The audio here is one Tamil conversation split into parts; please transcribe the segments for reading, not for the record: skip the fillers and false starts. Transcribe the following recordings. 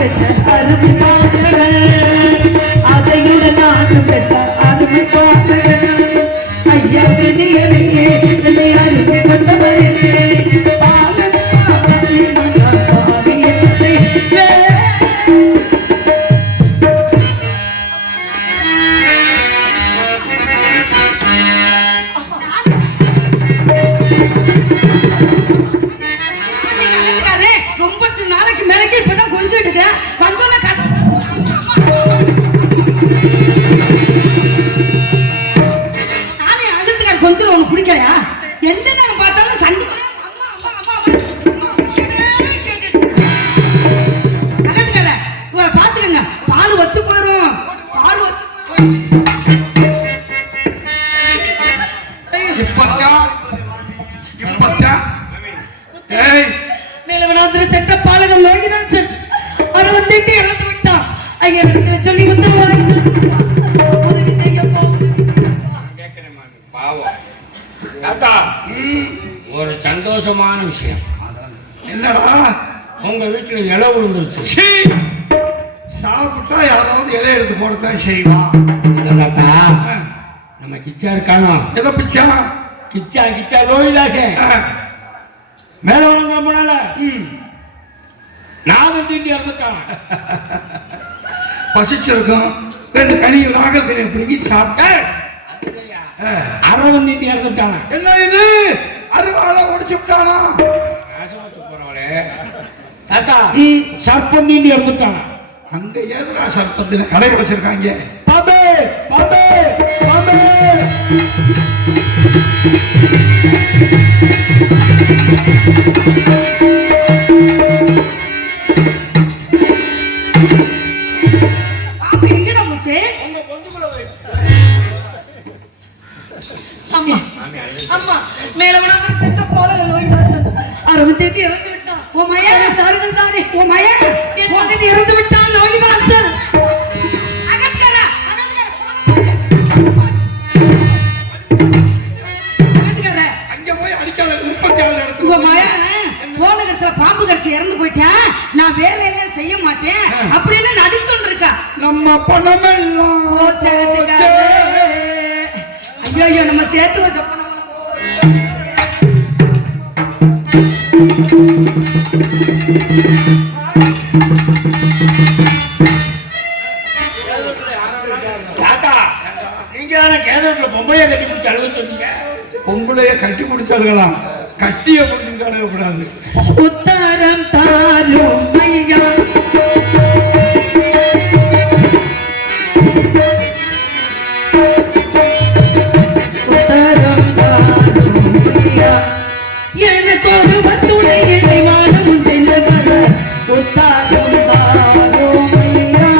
பெற்ற அருமை பாடகன் ஆசையுடன் நானும் பெற்ற அருமை பாடகன் ஐயா விதியலையே என்னை அறிந்து கொண்டவரே சொல்லி உதவி செய்ய ஒரு சந்தோஷமான விஷயம். என்னடா உங்க வீட்டுல இலை விழுந்துருச்சு. சாப்பிட்டா யாராவது இலை எடுத்து போடத்தான் செய்வா. தாத்தா நம்ம கிச்சா இருக்கானோ எதை பிச்சா கிச்சா கிச்சா லோகிதாசன் மேல வளர்ந்துட போனால நாகம் தீண்டி இறந்துட்டான். பசிச்சிருக்கும் ரெண்டு கனி நாகத்தினை பிடிங்கி சாப்பிட்ட அரவன் தீண்டி இறந்துட்டான. என்ன இது அருவாள ஒடிச்சு விட்டானா? போறவளே தாத்தா சர்ப்பம் தீண்டி இறந்துட்டான. அங்க ஏதுரா சர்ப்பத்தின கடையை வச்சிருக்காங்க. பாபே பாபே பாபே இறந்து விட்டான் லோகிதாசன். பாம்பு கடிச்சு இறந்து போயிட்டேன், நான் வேலையெல்லாம் செய்ய மாட்டேன் அப்படின்னு நடிச்சொண்டு இருக்கா. நம்ம பணமெல்லாம் ஐயோ நம்ம சேர்த்து வச்ச பணம் பொம்பளைய கட்டி பிடிச்ச அழுக சொன்னீங்க. பொம்பளைய கட்டி பிடிச்சாலுங்களாம், கட்டிய பிடிச்சு அழுகக்கூடாது. உத்தாரம் தாரும் ஐயா உத்தாரம் தாரும் ஐயா எனக்கு ஒரு வத்துணை எண்ணி வாழும் சென்றவர் உத்தாரம் தாரும் ஐயா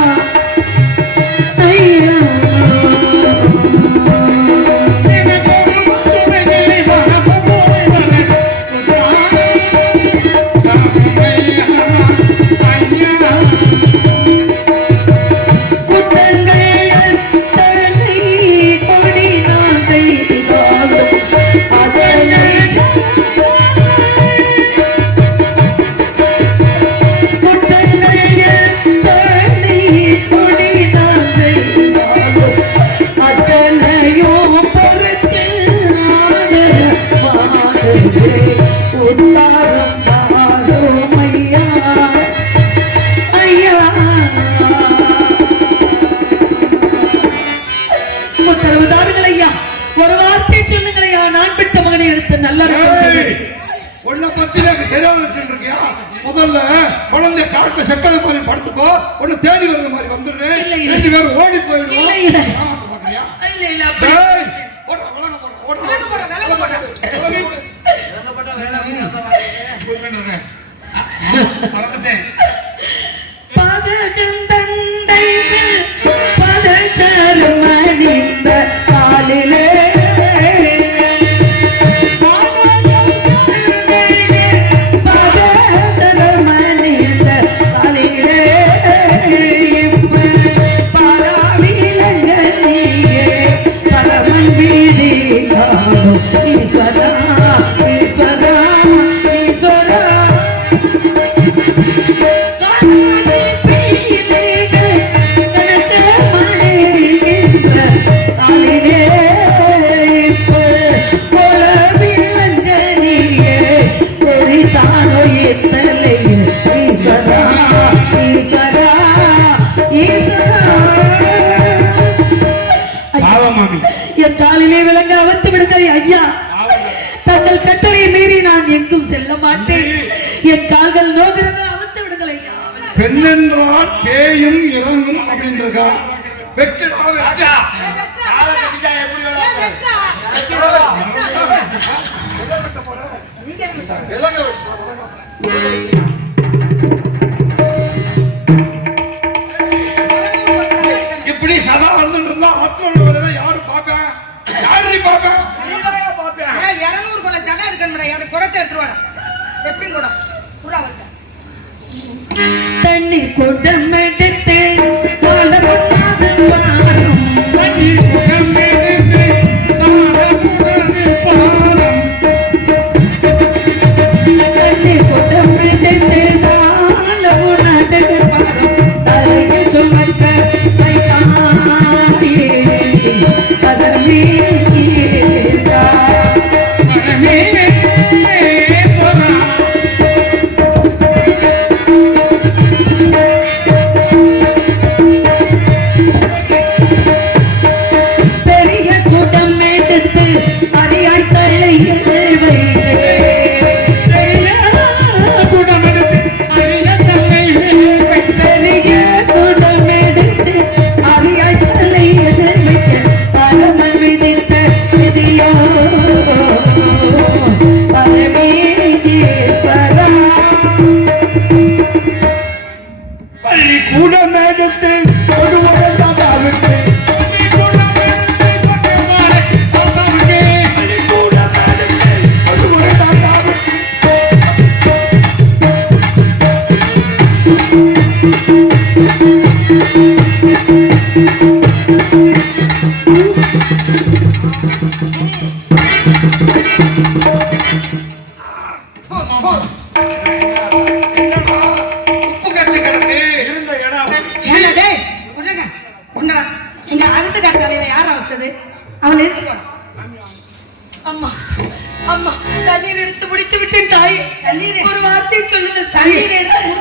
முதல்ல குழந்தை காட்டு செக்கத மாதிரி படுத்துக்கோ, ஒண்ணு தேடி வர்ற மாதிரி வந்துடுறேன். ரெண்டு பேரும் ஓடி போயிடுவோம். ஈஸ்வரா நான் எங்கும் செல்ல மாட்டேன். என் கால்கள் நோகிறது, அவுத்து விடுங்கள் ஐயா. பெண் என்றால் பேயும் இறங்கும் அப்படின்றா வெட்டு ராஜா, காலை கட்டிட்டா எப்படி வேணும்? இப்படி சதா வந்துட்டு இருந்தா ஆத்ம வேலை யாரு பாப்பா? யாரு பாப்பா? 200 கொலை ஜனம் இருக்கணும்டா. எனக்கு குடத்தை எடுத்துட்டு வாடா. செப்பிங் குடம் கூட வந்து தண்ணி குடம் எடுத்து காலப்படாது வாரம். தண்ணி குடம் எடுத்து காலப்படாது வாரம். தண்ணி குடம் எடுத்து காலப்படாது வாரம். தலையில் சுமக்க கைதாயே அதமே தண்ணீர் எடுத்து முடித்து விட்டேன் தாய். ஒரு வார்த்தை சொல்லுங்கள் தாய்.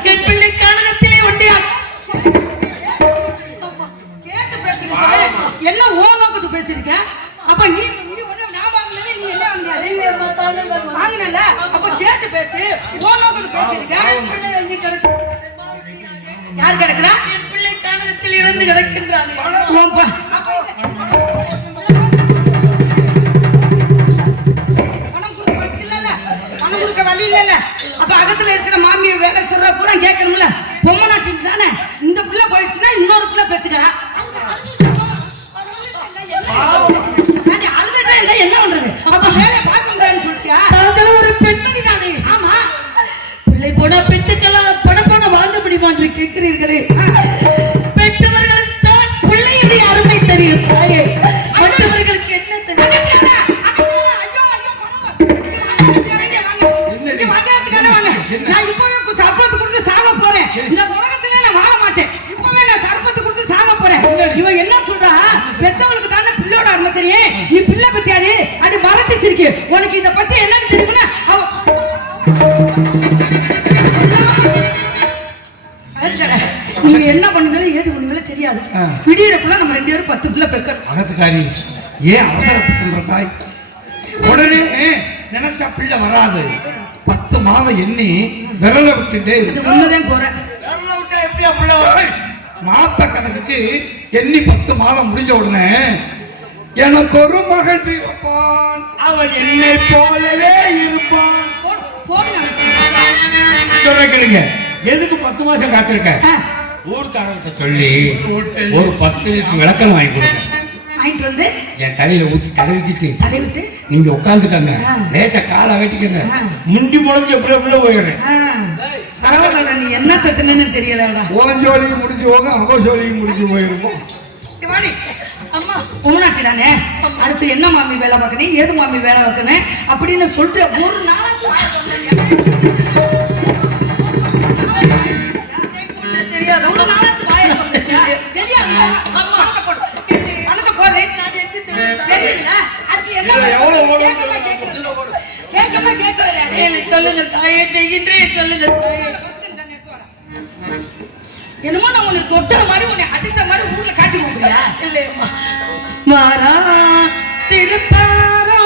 என் பிள்ளை கானகத்திலே ஒண்டியா கேட்டு பேசுறீங்க. என்ன ஓ நோக்கத்து பேசிருக்க? அப்ப நீ ஒண்ணு நான் வாங்கல, நீ என்ன வாங்கினல? அப்ப கேட்டு பேசு. ஓ நோக்கத்து பேசிருக்க. பிள்ளை எங்க கிடக்கு? யார் கிடக்குறா? என் பிள்ளை கானகத்தில் இருந்து கிடக்கின்றாங்க. வழி இல்ல. அப்ப அகத்துல இருக்கிற மாமியை வேலை சொல்ற பூரா கேட்கணும்ல. பொம்மை நாட்டின் தானே. இந்த பிள்ளை போயிடுச்சுன்னா இன்னொரு பிள்ளை பெற்றுக்கிறா. அழுதுட்டா என்ன பண்றது? அப்ப வேலை பார்க்க முடியாதுன்னு சொல்லிட்டியா? ஒரு பெண்மணி தானே. ஆமா, பிள்ளை போனா பெற்றுக்கலாம், பணப்பான வாங்க முடியுமா என்று கேட்கிறீர்களே. பெற்றவர்களுக்கு தான் பிள்ளையுடைய அருமை தெரியும் தாயே. மற்றவர்களுக்கு என்ன தெரியும்? நான் இப்பவே சர்பத்து குடிச்சு சாக போறேன். இந்த உலகத்திலே நான் வாழ மாட்டேன். இப்பவே நான் சர்பத்து குடிச்சு சாக போறேன். இவ என்ன சொல்றா? பெத்தவளுக்கு தானே பிள்ளையோட அருமை தெரியும். நீ பிள்ளை பத்தியாரு அது மறந்துச்சிருக்கு. உனக்கு இத பத்தி என்னன்னு தெரியுமா? நீங்க என்ன பண்ணுங்களோ ஏது பண்ணுங்களோ தெரியாது. விடியறக்குள்ள நம்ம 2 பேரும் 10 பிள்ளை பெக்கணும். அகத்துக்காரி ஏன் அவசரப்படுற தாய்? உடனே நினைச்சா பிள்ளை வராது. 10 மாதம் எண்ணி விரல விட்டுட்டே உண்மைதான் போறேன். மாத்த கணக்குக்கு எண்ணி 10 மாதம் முடிஞ்ச உடனே எனக்கு ஒரு மகன் பிறப்பான். அவன் என்னை போலவே இருப்பான். சொல்றீங்க எதுக்கு 10 மாசம் காத்திருக்க? ஊர்க்காரர்கிட்ட சொல்லி ஒரு 10 லிட்டர் விளக்கம் வாங்கி கொடுங்க. வாங்கிட்டு வந்து என் தலையில ஊத்தி தடவிட்டு நீங்க உட்காந்துக்கங்க. லேசா காலை வெட்டிக்கங்க. முண்டி முளைச்சு எப்படி எப்படி போயிடுறேன். பரவாயில்ல, நீ என்ன தத்துன்னு தெரியலடா. ஓன் ஜோலியும் முடிஞ்சு போக அவ ஜோலியும் முடிஞ்சு போயிருப்போம். அம்மா உமனாட்டி தானே. அடுத்து என்ன மாமி வேலை பார்க்கணும், ஏது மாமி வேலை பார்க்கணும் அப்படின்னு சொல்லிட்டு ஒரு நாள் தெரியாது. ஒரு நாளாச்சு தெரியாது. சொல்லுங்கள் தாயே, செய்கின்றேன். சொல்லுங்கள் தாயே. என்னமோ நான் உன்னை தொட்டத மாதிரி உன்னை அடிச்ச மாதிரி ஊர்ல காட்டி கொடுக்குறியா? இல்லையம்மா. மாறா திருப்பாரோ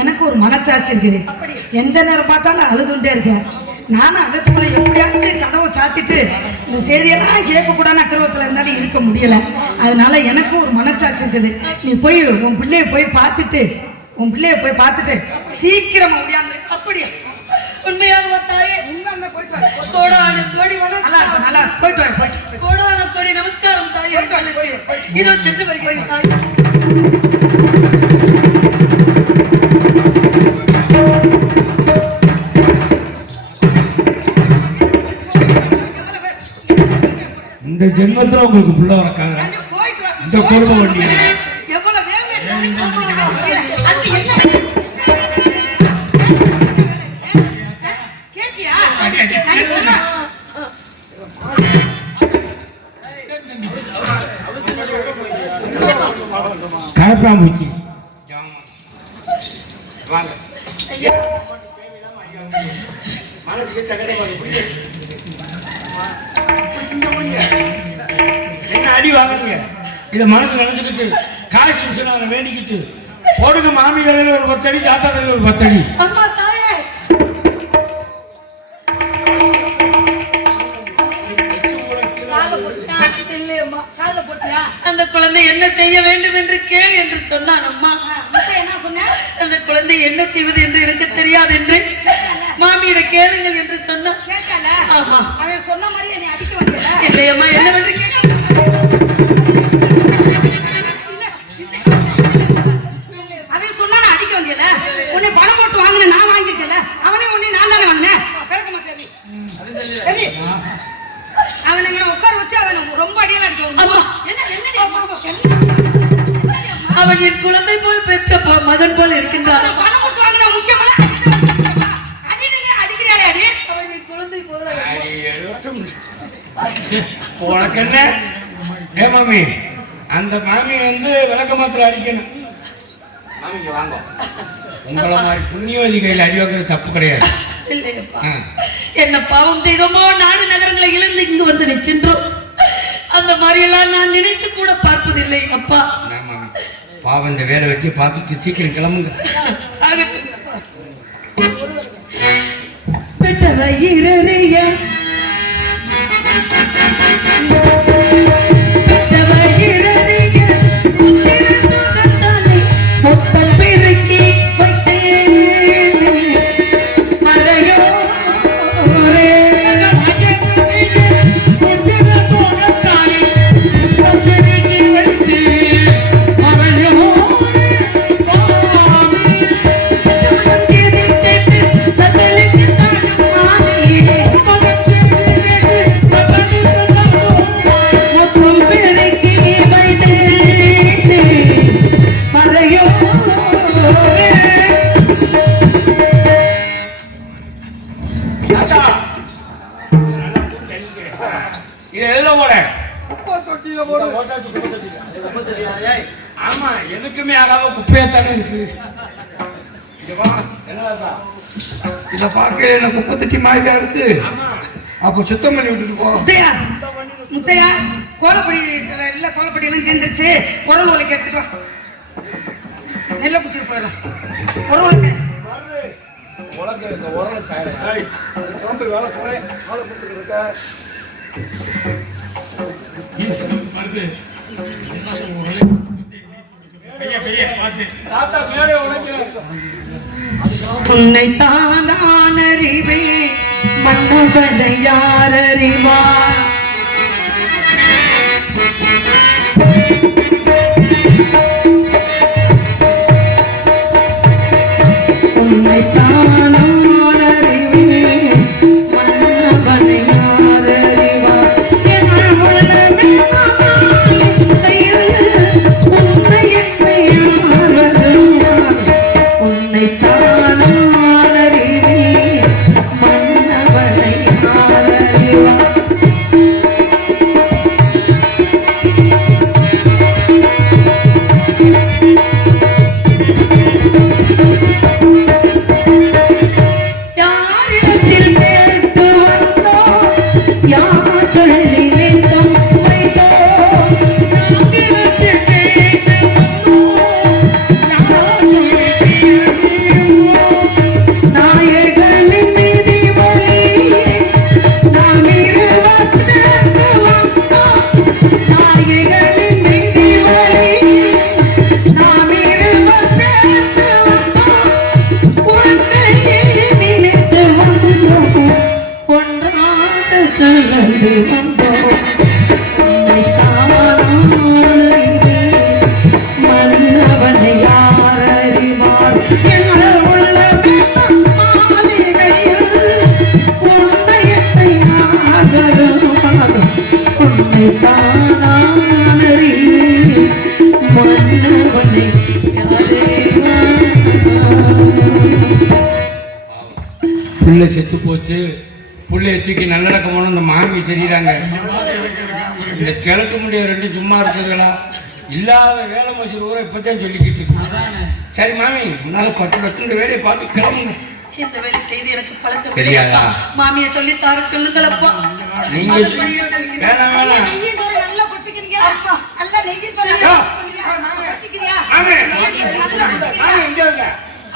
எனக்கு ஒரு மனச்சாட்சி இருக்குது. எந்த நேரம் பார்த்தாலும் அழுதுண்டே இருக்கேன். நானும் அதற்குள்ள எப்படியாச்சும் கதவை சாத்திட்டு இந்த செய்தியெல்லாம் கேட்கக்கூடாது அக்கிரவத்தில் இருந்தாலும் இருக்க முடியல. அதனால எனக்கு ஒரு மனச்சாட்சி இருக்குது. நீ போய் உன் பிள்ளைய போய் பார்த்துட்டு சீக்கிரமா முடியாது. அப்படியே உண்மையாக தாயே கோடான கோடி வணக்கம். நல்லா போயிட்டு கோடான கோடி நமஸ்காரம் தாயே. இதோ சென்று வருகிறேன் தாய். இந்த ஜென்மத்துல உங்களுக்கு புள்ள வரக்காத இந்த குடும்ப வண்டி கலப்பாம்பூச்சி மனசுக்கு என்ன அடி வாங்குறீங்க? இதை மனசு நினைச்சுக்கிட்டு காசு சொன்னாங்க வேண்டிக்கிட்டு போடுங்க. மாமி தலையில ஒரு 10 அடி, தாத்தா தலையில ஒரு 10 அடி. அம்மா தாயே அந்த குழந்தை என்ன செய்ய வேண்டும் என்று கேள் என்று சொன்னான். அம்மா என்ன சொன்ன? அந்த குழந்தை என்ன செய்வது என்று எனக்கு தெரியாது என்று மாமியிட கேளுங்கள் என்று சொன்னான். ஆமா அவன் சொன்ன மாதிரி என்னை அடிக்க வந்தீங்க. இல்லையம்மா என்னவென்று கேட்க அவன் சொன்னா நான் அடிக்க வந்தீங்கல்ல. உன்னை பணம் போட்டு வாங்கின நான் வாங்கிருக்கல. அவனையும் உன்னை நான் தானே வாங்கினேன். அவனை உட்கார வச்சு அவன் ரொம்ப அடியெல்லாம் அடிக்க. அவன் என் குழந்தை போல் பெற்ற மகன் போல் இருக்கின்றான். பணம் கொடுத்து வாங்கின முக்கியமல்ல. உனக்கு என்ன ஏ மாமி அந்த மாமி வந்து விளக்க மாத்திரை அடிக்கணும் மாமிங்க வாங்க உங்களை மாதிரி புண்ணியவதி கையில் அடி வைக்கிறது தப்பு கிடையாது இல்லையப்பா என்ன பாவம் செய்தோமோ நாடு நகரங்களை இழந்து இங்கு வந்து நிற்கின்றோம் அந்த மாதிரி எல்லாம் நான் நினைத்து கூட பார்ப்பதில்லை அப்பா மாமி பாவம் இந்த வேலை வச்சு பார்த்துட்டு சீக்கிரம் கிளம்புங்க பெற்றவையிறைய ஆமா எதுக்குமே ஆகாம குப்பையா தானே இருக்கு இத பார்க்க என்ன குப்பை தட்டி மாதிரியா இருக்கு அப்ப சுத்தம் பண்ணி விட்டுட்டு போ முத்தையா முத்தையா கோலப்படி இல்ல கோலப்படி எல்லாம் சேர்ந்துருச்சு உரல் உலைக்கு எடுத்துட்டு வா நெல்ல குச்சிட்டு போயிடலாம் உரல் உலைக்க உன்னை தான் அறிவே மன்னவனை யார் அறிவார் உன்னை தான் அறிவே மன்னவனை யார் அறிவார் உன்னை தான் அறிவே மன்னவனை யார் அறிவார் புள்ள செத்து போச்சு புள்ளைய தூக்கி நல்லடக்கமான அந்த மாமி தெரியுறாங்க இந்த கிழக்கு முடிய ரெண்டு சும்மா இருக்குதுங்களா இல்லாத வேலை மசூர் ஊரை இப்பதான் சொல்லிக்கிட்டு இருக்கு சரி மாமி உன்னால 10 லட்சம் இந்த வேலையை பார்த்து கிளம்புங்க இந்த வேலை செய்து எனக்கு பழக்கம் தெரியாதா மாமியை சொல்லி தார சொல்லுங்களப்பா நீங்க வேணாம் வேணாம் நல்லா கொட்டிக்கிறீங்க நல்லா நெய்யி சொல்லுங்க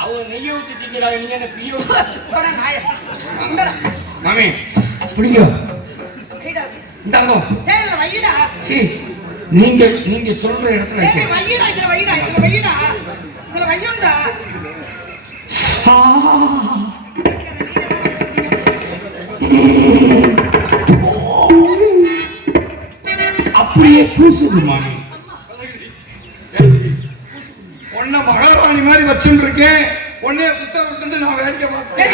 அவங்க நெய்ய ஊத்தி திங்கிறாங்க நீங்க என்ன பிய நாய மாமி பிடிங்க இந்தாங்க வைடா சி நீங்க சொல்ற இடத்துல வைடா இதுல வைடா இதுல வைடா இதுல வையுண்டா அப்படியே கூசுது மாமி உன்ன மகாராணி மாதிரி வச்சுட்டு இருக்கேன் உன்னைய குத்த விட்டுட்டு நான் வேடிக்கை பார்த்தேன்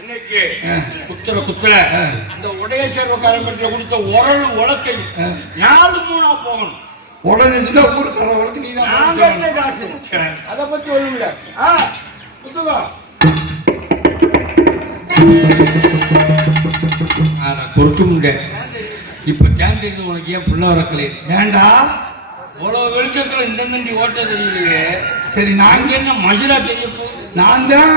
இன்னைக்கு குத்துற அந்த உடையேஸ்வர காலம்பரத்தில் கொடுத்த உரல் உலக்கை 4-3 போகணும் உடனே ஊருக்கார வழக்கு நீதான் காசு அதை பத்தி ஒண்ணும் இல்ல குத்துவா பொறுக்க முடியாது. இப்ப தேர்ந்தெடுத்து உனக்கு ஏன் புள்ள வரக்கலை? ஏண்டா இவ்வளவு வெளிச்சத்துல இந்த தண்டி ஓட்ட தெரியலையே. சரி நாங்க என்ன மசுரா தெரிய போகுது? நான் தான்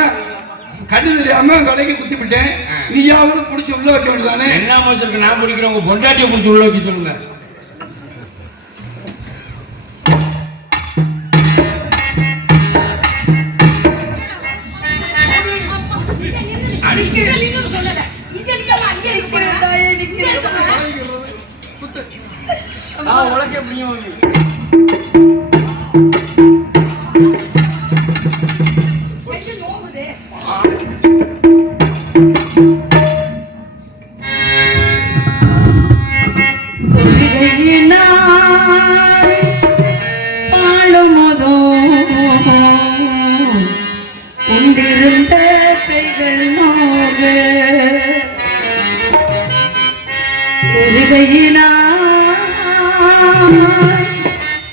கண்ணு தெரியாம விலைக்கு குத்தி விட்டேன். நீயாவது பிடிச்சி உள்ள வைக்க வேண்டியதானே? என்ன மசுருக்கு நான் பிடிக்கிறேன், உங்க பொண்டாட்டியை பிடிச்சி உள்ள வைக்க சொல்லுங்க. உலக முடியும் உண்டிருந்த கைகள் நோக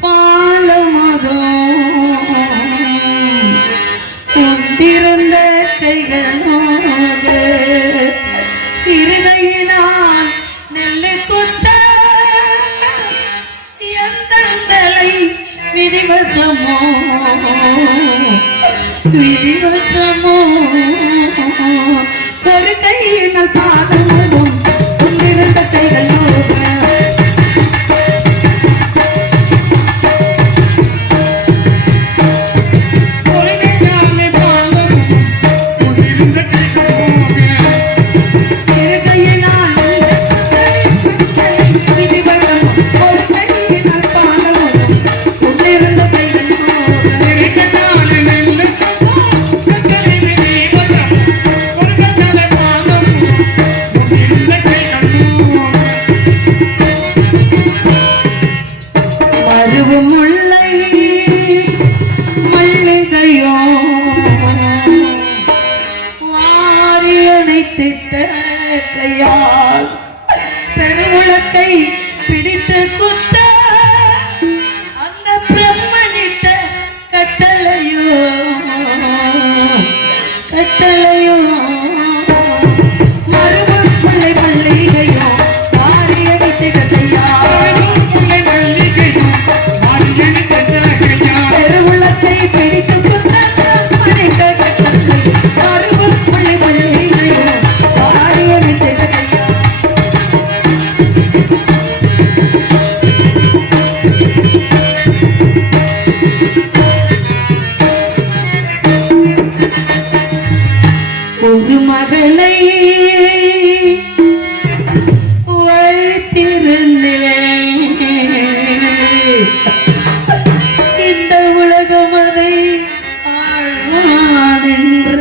பாலமதோ உண்டிருந்த கைகள் நோக இருகையினால் நெல்லை கொத்த எந்தங்களை விதிவசமோ விதிவசமோ ஒரு கையினால் பாலமதும் உண்டிருந்த கைகள் நோக கையால் பெருவிளக்கை பிடித்து குத்த அந்த பிரம்மனிட்ட கட்டளையோ கட்டளையோ மருவம் பிள்ளை மல்லிகையோ மாறிய வைத்து கட்டையா பெருவிளக்கை பிடித்து குத்த பிரம்மனிட்ட கட்டளை மருவம் பிள்ளை மல்லிகையோ மாறிய வைத்து கட்டையா ஒரு மகளை வைத்திருந்தேன் இந்த உலகம் அதை ஆழ்வானென்று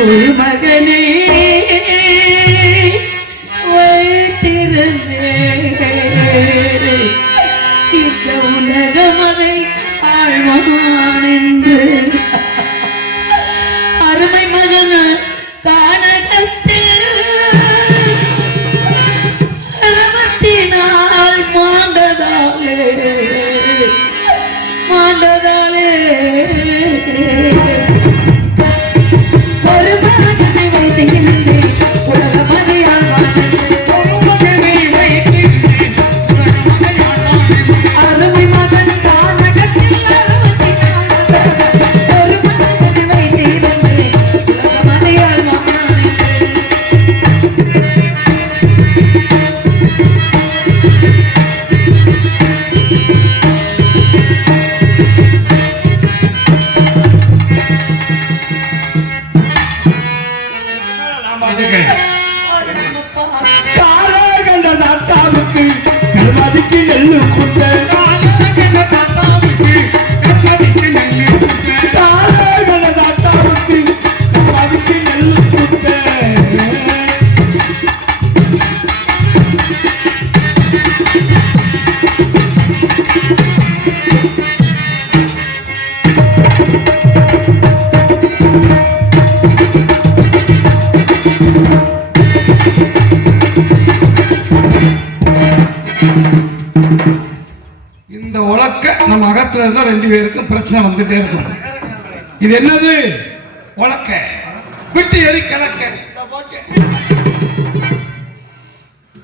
ஒரு மகனை வைத்திருந்தேன் இந்த உலகம் அதை ஆழ்வானென்று அருமை மகன் கானகத்தில் அரவத்தினால் மாண்டதாலே ஒரு மகனை வைத்திருந்தேன் உலக மதையால் அருமை மகன் கானகத்தில் அரவத்தினால் ஒரு மகனை வைத்திருந்தேன் உலக மதையால் நான் பார்த்துக்கிறேன். காலகண்ட தாத்தாவுக்கு கல்மதிக்கு நெல்லு குத்த காலகண்ட தாத்தாவுக்கு கல்மதிக்கு நெல்லு குத்த காலகண்ட தாத்தாவுக்கு கல்மதிக்கு நெல்லு குத்த இந்த உலக்க நம்ம அகத்துல இருந்தா ரெண்டு பேருக்கும் பிரச்சனை வந்துட்டே இருக்கும். இது என்னது? உலக்க விட்டு எரி கலக்க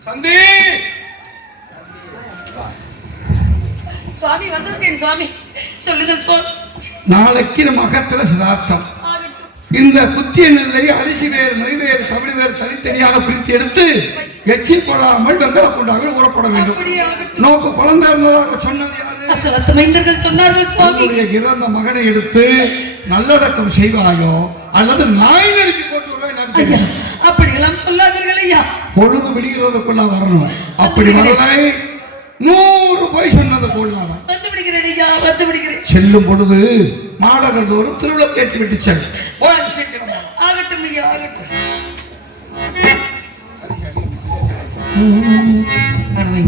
சந்தி சுவாமி வந்துவிட்டேன் சுவாமி. சொல்லுங்கள் சுவாமி. நாளைக்கு நம்ம அகத்தில சிதார்த்தம். ஆகட்டும். இந்த குத்திய நெல்லை அரிசி வேறு மொழி வேறு தமிழ் வேறு தனித்தனியாக பிரித்து எடுத்து எச்சி போடாமல் வெங்கல கொண்டாக ஊறப்பட வேண்டும். அப்படியே ஆகட்டும். நோக்கு குழந்தை இருந்ததாக சொன்னது யாரு? அசலத்து மைந்தர்கள் சொன்னார்கள் சுவாமி. உன்னுடைய இறந்த மகனை எடுத்து நல்லடக்கம் செய்வாயோ அல்லது நாய் நடிச்சு போட்டு வருவாய் எனக்கு ஐயா, தெரியும். அப்படியெல்லாம் சொல்லாதீர்கள் ஐயா. பொழுது விடுகிறதுக்குள்ள வரணும். அப்படி வரலை 100 போய் சொன்னதுக்குள்ள வந்து விடுகிறேன் ஐயா, வந்து விடுகிறேன். செல்லும் பொழுது மாடர்கள் தோறும் திருவிழா கேட்டு விட்டு செல். சீக்கிரம் ஆகட்டும் ஐயா, ஆகட்டும். தேனொலி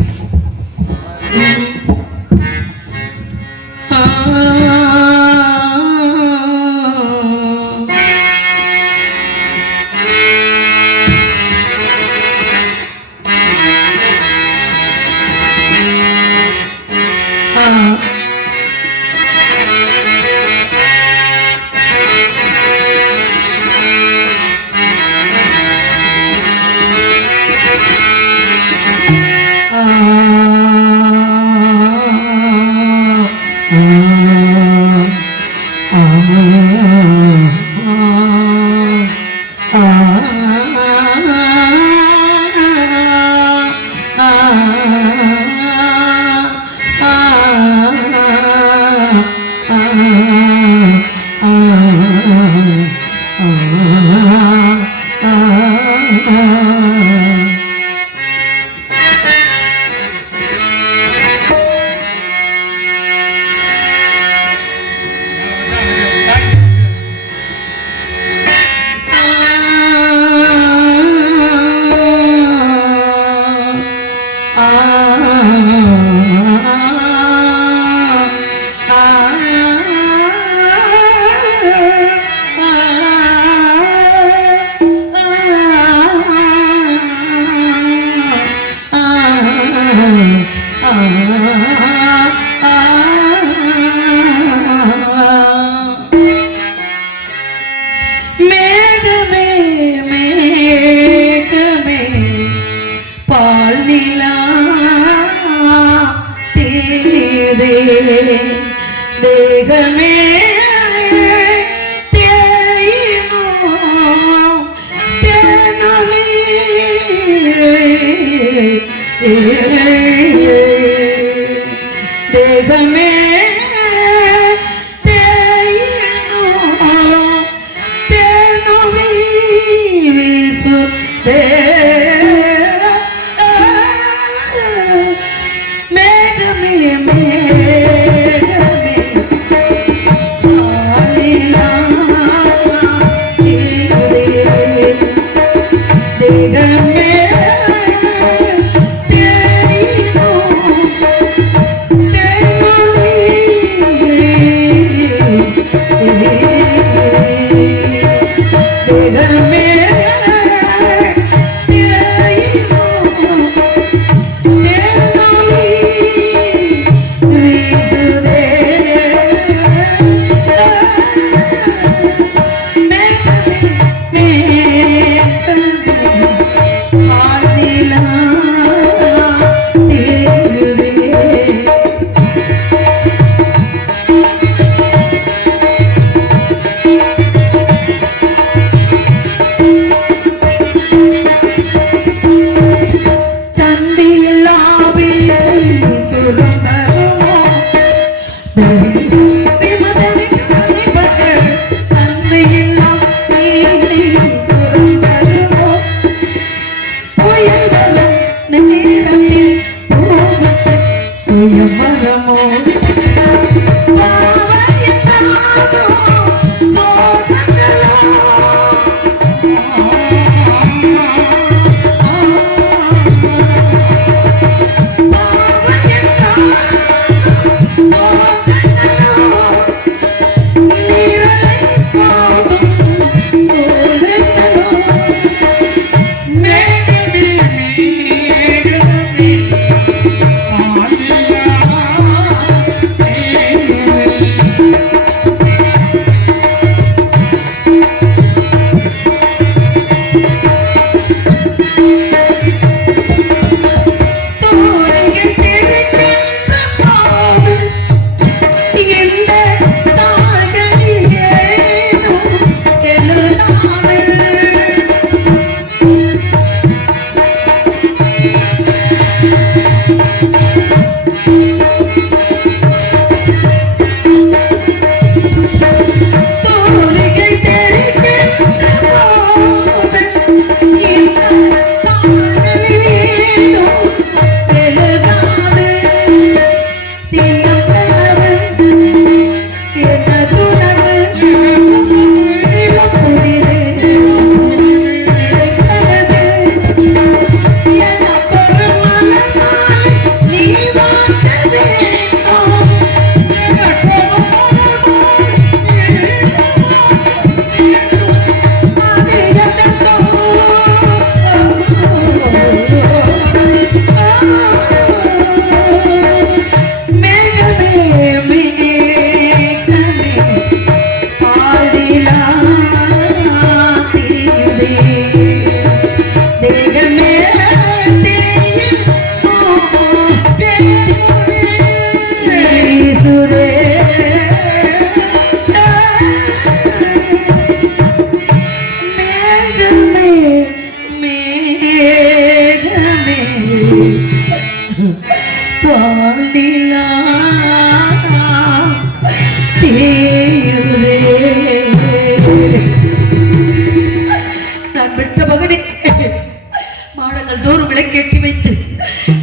விளக்கேற்றி வைத்து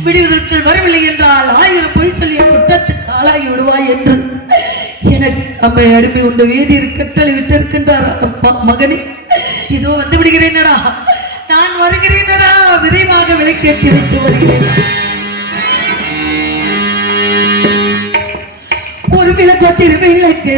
விடுவதற்குள் வரவில்லை என்றால் 1000 பொய் சொல்லிய குற்றத்துக்கு ஆளாகி விடுவாய் என்று எனக்கு அம்மை அடிமை உண்ட வேதியர் கட்டளை விட்டு இருக்கின்றார். அப்பா மகனே, இதோ வந்து விடுகிறேனடா, நான் வருகிறேனடா, விரைவாக விளக்கேற்றி வைத்து வருகிறேன். ஒரு விளக்கு திருவிளக்கு